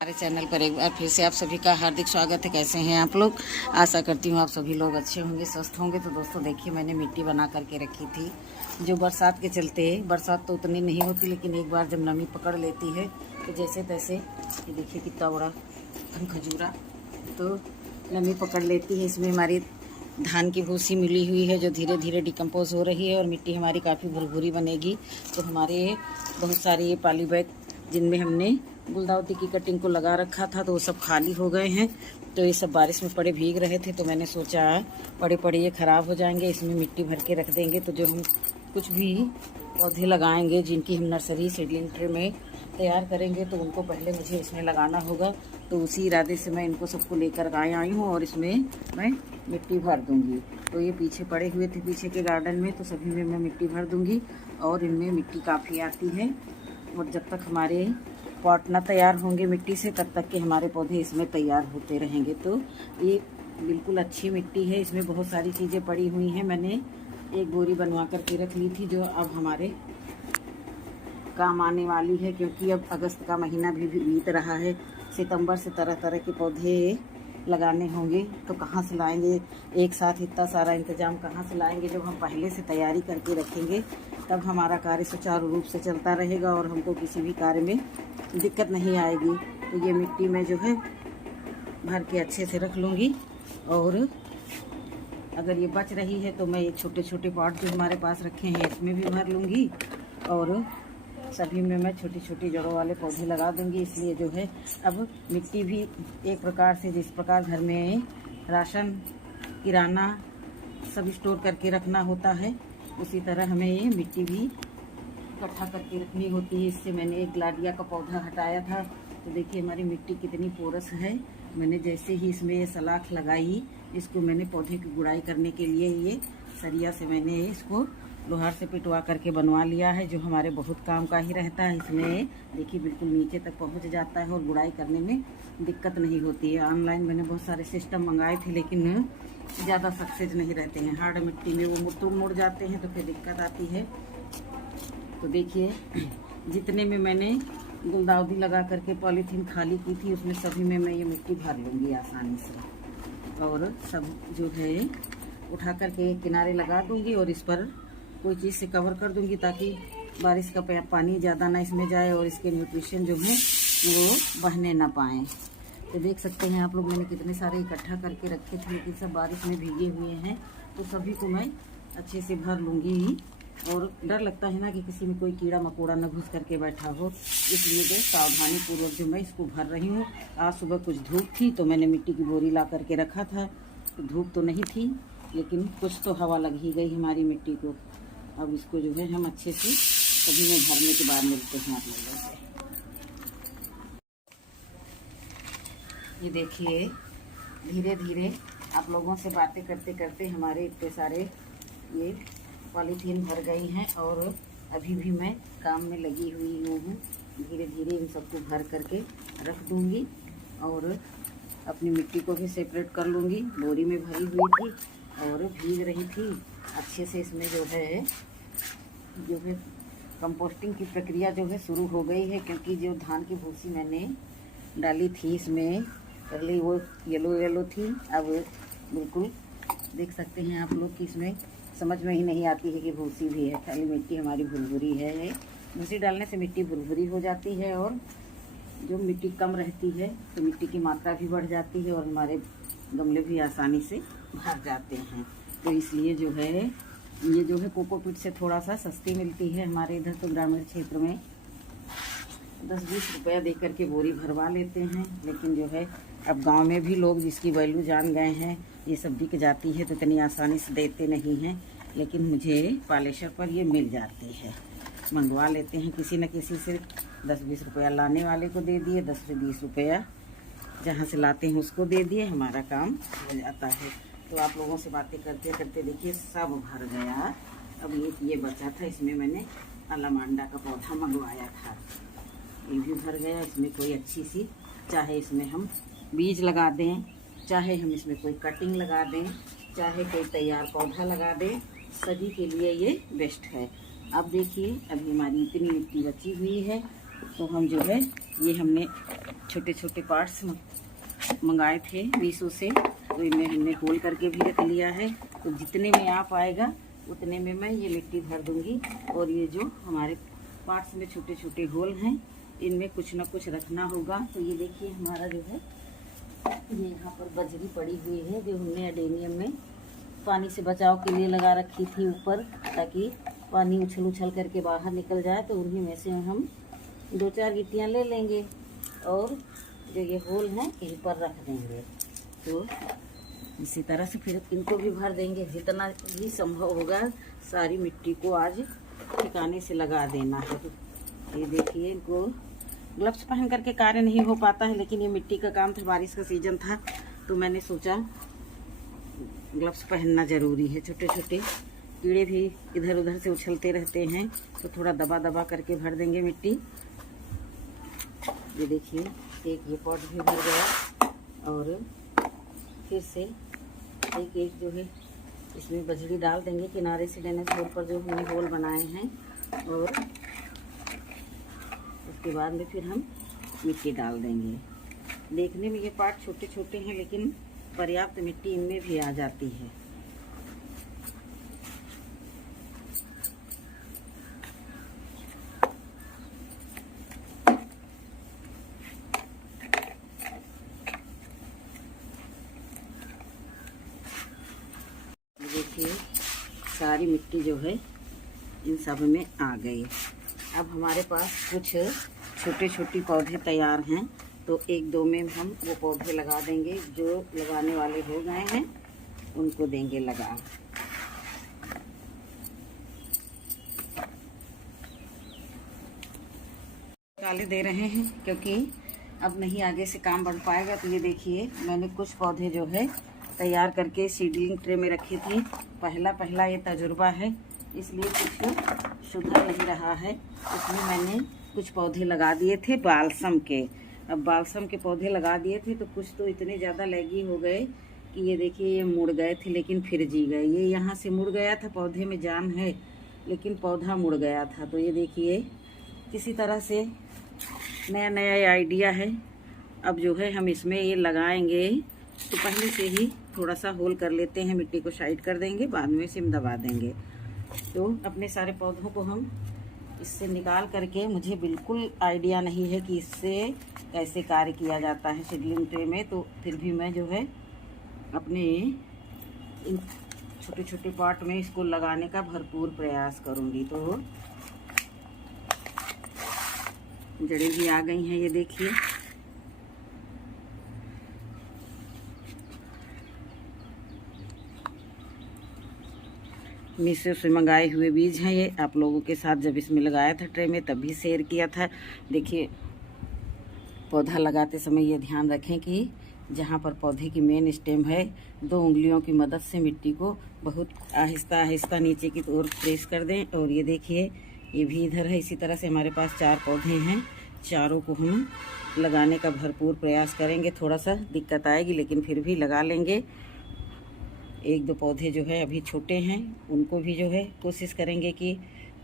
हमारे चैनल पर एक बार फिर से आप सभी का हार्दिक स्वागत है। कैसे हैं आप लोग? आशा करती हूँ आप सभी लोग अच्छे होंगे, स्वस्थ होंगे। तो दोस्तों देखिए, मैंने मिट्टी बना करके रखी थी। जो बरसात के चलते, बरसात तो उतनी नहीं होती, लेकिन एक बार जब नमी पकड़ लेती है तो जैसे तैसे, ये देखिए कितना बड़ा खजूरा, तो नमी पकड़ लेती है। इसमें हमारी धान की भूसी मिली हुई है जो धीरे धीरे डिकम्पोज हो रही है और मिट्टी हमारी काफ़ी भुरभुरी बनेगी। तो हमारे बहुत सारे ये पॉली बैग जिनमें हमने गुलदाउदी की कटिंग को लगा रखा था, तो वो सब खाली हो गए हैं। तो ये सब बारिश में पड़े भीग रहे थे, तो मैंने सोचा पड़े पड़े ये ख़राब हो जाएंगे, इसमें मिट्टी भर के रख देंगे। तो जो हम कुछ भी पौधे लगाएंगे जिनकी हम नर्सरी सीडलिंग ट्रे में तैयार करेंगे, तो उनको पहले मुझे इसमें लगाना होगा। तो उसी इरादे से मैं इनको सबको लेकर आई हूँ और इसमें मैं मिट्टी भर दूँगी। तो ये पीछे पड़े हुए थे पीछे के गार्डन में, तो सभी में मैं मिट्टी भर दूँगी और इनमें मिट्टी काफ़ी आती है। और जब तक हमारे पॉट ना तैयार होंगे मिट्टी से, तब तक के हमारे पौधे इसमें तैयार होते रहेंगे। तो ये बिल्कुल अच्छी मिट्टी है, इसमें बहुत सारी चीज़ें पड़ी हुई हैं। मैंने एक बोरी बनवा करके रख ली थी जो अब हमारे काम आने वाली है, क्योंकि अब अगस्त का महीना भी बीत रहा है। सितंबर से तरह तरह के पौधे लगाने होंगे, तो कहाँ से लाएंगे एक साथ इतना सारा इंतजाम, कहाँ से लाएंगे? जब हम पहले से तैयारी करके रखेंगे तब हमारा कार्य सुचारू रूप से चलता रहेगा और हमको किसी भी कार्य में दिक्कत नहीं आएगी। तो ये मिट्टी में जो है भर के अच्छे से रख लूँगी, और अगर ये बच रही है तो मैं ये छोटे छोटे पॉट जो हमारे पास रखे हैं इसमें भी भर लूँगी, और सभी में मैं छोटी छोटी जड़ों वाले पौधे लगा दूंगी। इसलिए जो है अब मिट्टी भी एक प्रकार से, जिस प्रकार घर में राशन किराना सब स्टोर करके रखना होता है, उसी तरह हमें ये मिट्टी भी इकट्ठा करके रखनी होती है। इससे मैंने एक ग्लाडिया का पौधा हटाया था, तो देखिए हमारी मिट्टी कितनी पोरस है। मैंने जैसे ही इसमें ये सलाख लगाई, इसको मैंने पौधे की गुड़ाई करने के लिए ये सरिया से मैंने इसको लोहार से पिटवा करके बनवा लिया है, जो हमारे बहुत काम का ही रहता है। इसमें देखिए बिल्कुल नीचे तक पहुंच जाता है और गुड़ाई करने में दिक्कत नहीं होती है। ऑनलाइन मैंने बहुत सारे सिस्टम मंगाए थे, लेकिन ज़्यादा सक्सेस नहीं रहते हैं। हार्ड मिट्टी में वो मुड़ जाते हैं, तो फिर दिक्कत आती है। तो देखिए जितने में मैंने गुलदाउदी लगा करके पॉलीथीन खाली की थी, उसमें सभी में मैं ये मिट्टी भर लूँगी आसानी से, और सब जो है उठा करके किनारे लगा दूँगी और इस पर कोई चीज़ से कवर कर दूंगी, ताकि बारिश का पानी ज़्यादा ना इसमें जाए और इसके न्यूट्रिशन जो है वो बहने ना पाएँ। तो देख सकते हैं आप लोग, मैंने कितने सारे इकट्ठा करके रखे थे, लेकिन सब बारिश में भीगे हुए हैं। तो सभी को मैं अच्छे से भर लूँगी। और डर लगता है ना कि किसी में कोई कीड़ा मकोड़ा न घुस करके बैठा हो, इसलिए जो सावधानी पूर्वक जो मैं इसको भर रही हूँ। आज सुबह कुछ धूप थी तो मैंने मिट्टी की बोरी ला करके रखा था, तो धूप तो नहीं थी, लेकिन कुछ तो हवा लग ही गई हमारी मिट्टी को। अब इसको जो है हम अच्छे से सभी में भरने के बाद मिलते हैं आप लोगों से। ये देखिए धीरे धीरे आप लोगों से बातें करते करते हमारे इतने सारे ये पॉलीथीन भर गई हैं, और अभी भी मैं काम में लगी हुई हूँ। धीरे धीरे इन सबको भर करके रख दूँगी और अपनी मिट्टी को भी सेपरेट कर लूँगी। बोरी में भरी हुई थी और भीग रही थी अच्छे से। इसमें जो है कंपोस्टिंग की प्रक्रिया जो है शुरू हो गई है, क्योंकि जो धान की भूसी मैंने डाली थी इसमें पहले वो येलो थी, अब बिल्कुल देख सकते हैं आप लोग कि इसमें समझ में ही नहीं आती है कि भूसी भी है, खाली मिट्टी हमारी भुरभुरी है। भूसी डालने से मिट्टी भुरभुरी हो जाती है, और जो मिट्टी कम रहती है तो मिट्टी की मात्रा भी बढ़ जाती है और हमारे गमले भी आसानी से भर जाते हैं। तो इसलिए जो है ये जो है कोकोपीट से थोड़ा सा सस्ती मिलती है हमारे इधर, तो ग्रामीण क्षेत्र में 10-20 रुपया दे करके बोरी भरवा लेते हैं। लेकिन जो है अब गांव में भी लोग जिसकी वैल्यू जान गए हैं, ये सब बिक जाती है तो इतनी आसानी से देते नहीं हैं, लेकिन मुझे पालेसर पर ये मिल जाती है। मंगवा लेते हैं किसी न किसी से, 10-20 रुपया लाने वाले को दे दिए, 10 से 20 रुपया जहाँ से लाते हैं उसको दे दिए, हमारा काम हो जाता है। तो आप लोगों से बातें करते करते देखिए सब भर गया। अब ये बचा था, इसमें मैंने अलामांडा का पौधा मंगवाया था, ये भी भर गया। इसमें कोई अच्छी सी, चाहे इसमें हम बीज लगा दें, चाहे हम इसमें कोई कटिंग लगा दें, चाहे कोई तैयार पौधा लगा दें, सभी के लिए ये बेस्ट है। अब देखिए अभी हमारी इतनी मिट्टी बची हुई है, तो हम जो है ये हमने छोटे छोटे पार्ट्स मंगाए थे मीशो से, तो इनमें हमने होल करके भी रख लिया है। तो जितने में आ पाएगा उतने में मैं ये मिट्टी भर दूंगी। और ये जो हमारे पार्ट्स में छोटे छोटे होल हैं, इनमें कुछ ना कुछ रखना होगा। तो ये देखिए हमारा जो है ये यहाँ पर बजरी पड़ी हुई है, जो हमने एडेनियम में पानी से बचाव के लिए लगा रखी थी ऊपर, ताकि पानी उछल उछल करके बाहर निकल जाए। तो उन्हीं में से हम 2-4 गिट्टियाँ ले लेंगे और जो ये होल हैं यहीं पर रख देंगे। तो इसी तरह से फिर इनको भी भर देंगे। जितना भी संभव होगा सारी मिट्टी को आज ठिकाने से लगा देना है। ये देखिए, इनको ग्लव्स पहन करके कार्य नहीं हो पाता है, लेकिन ये मिट्टी का काम था, बारिश का सीजन था, तो मैंने सोचा ग्लव्स पहनना ज़रूरी है। छोटे छोटे कीड़े भी इधर उधर से उछलते रहते हैं, तो थोड़ा दबा दबा करके भर देंगे मिट्टी। ये देखिए एक ये पॉट भी भर गया, और फिर से एक जो है इसमें बजरी डाल देंगे किनारे से लेने छोर पर जो हमने होल बनाए हैं। और उसके बाद में फिर हम मिट्टी डाल देंगे। देखने में ये पार्ट छोटे छोटे हैं, लेकिन पर्याप्त मिट्टी इनमें भी आ जाती है। देखिए सारी मिट्टी जो है इन सब में आ गई। अब हमारे पास कुछ छोटे छोटे पौधे तैयार हैं, तो 1-2 में हम वो पौधे लगा देंगे। जो लगाने वाले हो गए हैं उनको देंगे लगा। काले दे रहे हैं क्योंकि अब नहीं आगे से काम बढ़ पाएगा। तो ये देखिए मैंने कुछ पौधे जो है तैयार करके सीडलिंग ट्रे में रखी थी। पहला ये तजुर्बा है, इसलिए कुछ सुधर नहीं रहा है। इसमें मैंने कुछ पौधे लगा दिए थे बालसम के। अब बालसम के पौधे लगा दिए थे तो कुछ तो इतने ज़्यादा लैगी हो गए कि ये देखिए ये मुड़ गए थे, लेकिन फिर जी गए। ये यहाँ से मुड़ गया था, पौधे में जान है लेकिन पौधा मुड़ गया था। तो ये देखिए किसी तरह से नया नया आइडिया है। अब जो है हम इसमें ये लगाएंगे, तो पहले से ही थोड़ा सा होल कर लेते हैं, मिट्टी को साइड कर देंगे, बाद में सिम दबा देंगे। तो अपने सारे पौधों को हम इससे निकाल करके, मुझे बिल्कुल आइडिया नहीं है कि इससे कैसे कार्य किया जाता है सीडलिंग ट्रे में, तो फिर भी मैं जो है अपने इन छोटे छोटे पॉट में इसको लगाने का भरपूर प्रयास करूँगी। तो जड़ें भी आ गई हैं, ये देखिए। मीशो से मंगाए हुए बीज हैं ये। आप लोगों के साथ जब इसमें लगाया था ट्रे में तभी शेयर किया था। देखिए पौधा लगाते समय ये ध्यान रखें कि जहाँ पर पौधे की मेन स्टेम है, 2 उंगलियों की मदद से मिट्टी को बहुत आहिस्ता आहिस्ता नीचे की ओर प्रेस कर दें। और ये देखिए ये भी इधर है। इसी तरह से हमारे पास 4 पौधे हैं, चारों को हम लगाने का भरपूर प्रयास करेंगे। थोड़ा सा दिक्कत आएगी लेकिन फिर भी लगा लेंगे। 1-2 पौधे जो है अभी छोटे हैं, उनको भी जो है कोशिश करेंगे कि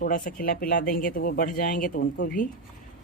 थोड़ा सा खिला पिला देंगे तो वो बढ़ जाएंगे, तो उनको भी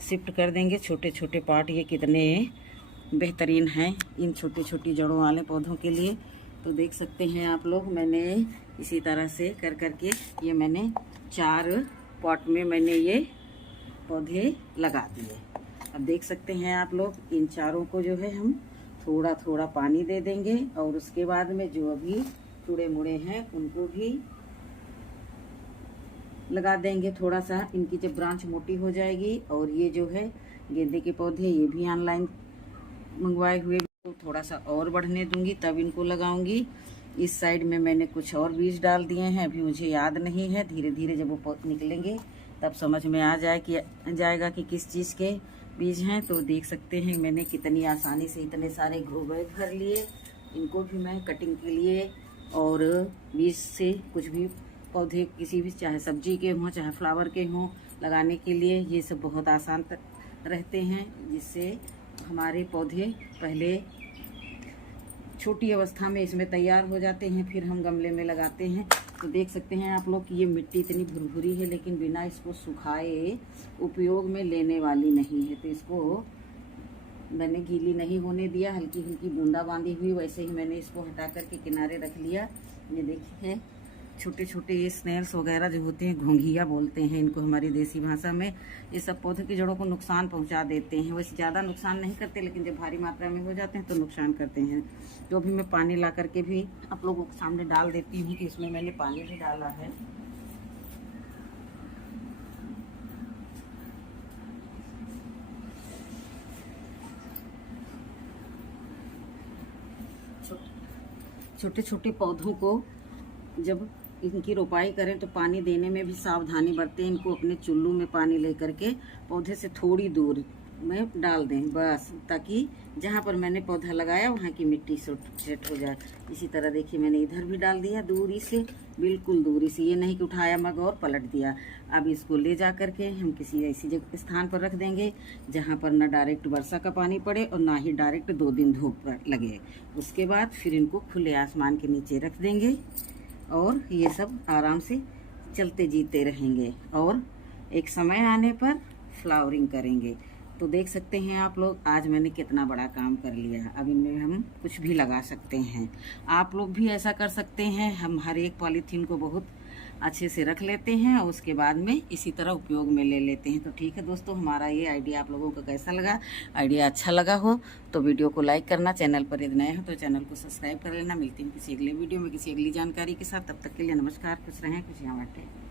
शिफ्ट कर देंगे। छोटे छोटे पार्ट ये कितने बेहतरीन हैं इन छोटी छोटी जड़ों वाले पौधों के लिए। तो देख सकते हैं आप लोग, मैंने इसी तरह से कर करके ये मैंने 4 पॉट में मैंने ये पौधे लगा दिए। अब देख सकते हैं आप लोग, इन चारों को जो है हम थोड़ा थोड़ा पानी दे देंगे, और उसके बाद में जो अभी टुड़े मुड़े हैं उनको भी लगा देंगे थोड़ा सा। इनकी जब ब्रांच मोटी हो जाएगी, और ये जो है गेंदे के पौधे ये भी ऑनलाइन मंगवाए हुए, तो थोड़ा सा और बढ़ने दूंगी तब इनको लगाऊंगी। इस साइड में मैंने कुछ और बीज डाल दिए हैं, अभी मुझे याद नहीं है। धीरे धीरे जब वो निकलेंगे तब समझ में आ जाएगा कि किस चीज़ के बीज हैं। तो देख सकते हैं मैंने कितनी आसानी से इतने सारे ग्रो बैग भर लिए। इनको भी मैं कटिंग के लिए और बीज से कुछ भी पौधे किसी भी, चाहे सब्जी के हों चाहे फ्लावर के हों, लगाने के लिए ये सब बहुत आसान रहते हैं, जिससे हमारे पौधे पहले छोटी अवस्था में इसमें तैयार हो जाते हैं, फिर हम गमले में लगाते हैं। तो देख सकते हैं आप लोग कि ये मिट्टी इतनी भुरभुरी है, लेकिन बिना इसको सुखाए उपयोग में लेने वाली नहीं है। तो इसको मैंने गीली नहीं होने दिया, हल्की हल्की बूंदाबांदी हुई, वैसे ही मैंने इसको हटा करके किनारे रख लिया। ये देखिए छोटे छोटे ये स्नेल्स वगैरह जो होते हैं, घोंघिया बोलते हैं इनको हमारी देसी भाषा में, ये सब पौधे की जड़ों को नुकसान पहुंचा देते हैं। वैसे ज़्यादा नुकसान नहीं करते, लेकिन जब भारी मात्रा में हो जाते हैं तो नुकसान करते हैं। तो अभी मैं पानी ला करके भी आप लोगों के सामने डाल देती हूँ कि इसमें मैंने पानी भी डाला है। छोटे छोटे पौधों को जब इनकी रोपाई करें तो पानी देने में भी सावधानी बरतें। इनको अपने चुल्लू में पानी ले करके पौधे से थोड़ी दूर में डाल दें बस, ताकि जहाँ पर मैंने पौधा लगाया वहाँ की मिट्टी सेट हो जाए। इसी तरह देखिए मैंने इधर भी डाल दिया दूरी से, बिल्कुल दूरी से, ये नहीं कि उठाया मग और पलट दिया। अब इसको ले जा करके हम किसी ऐसी जगह स्थान पर रख देंगे जहाँ पर ना डायरेक्ट वर्षा का पानी पड़े और ना ही डायरेक्ट 2 दिन धूप लगे। उसके बाद फिर इनको खुले आसमान के नीचे रख देंगे और ये सब आराम से चलते जीते रहेंगे और एक समय आने पर फ्लावरिंग करेंगे। तो देख सकते हैं आप लोग, आज मैंने कितना बड़ा काम कर लिया। अब इनमें हम कुछ भी लगा सकते हैं, आप लोग भी ऐसा कर सकते हैं। हम हर एक पॉलीथीन को बहुत अच्छे से रख लेते हैं और उसके बाद में इसी तरह उपयोग में ले लेते हैं। तो ठीक है दोस्तों, हमारा ये आइडिया आप लोगों को कैसा लगा? आइडिया अच्छा लगा हो तो वीडियो को लाइक करना, चैनल पर यदि नए हो तो चैनल को सब्सक्राइब कर लेना। मिलती हूँ किसी अगले वीडियो में किसी अगली जानकारी के साथ। तब तक के लिए नमस्कार, खुश रहें, खुशियाँ बांटें।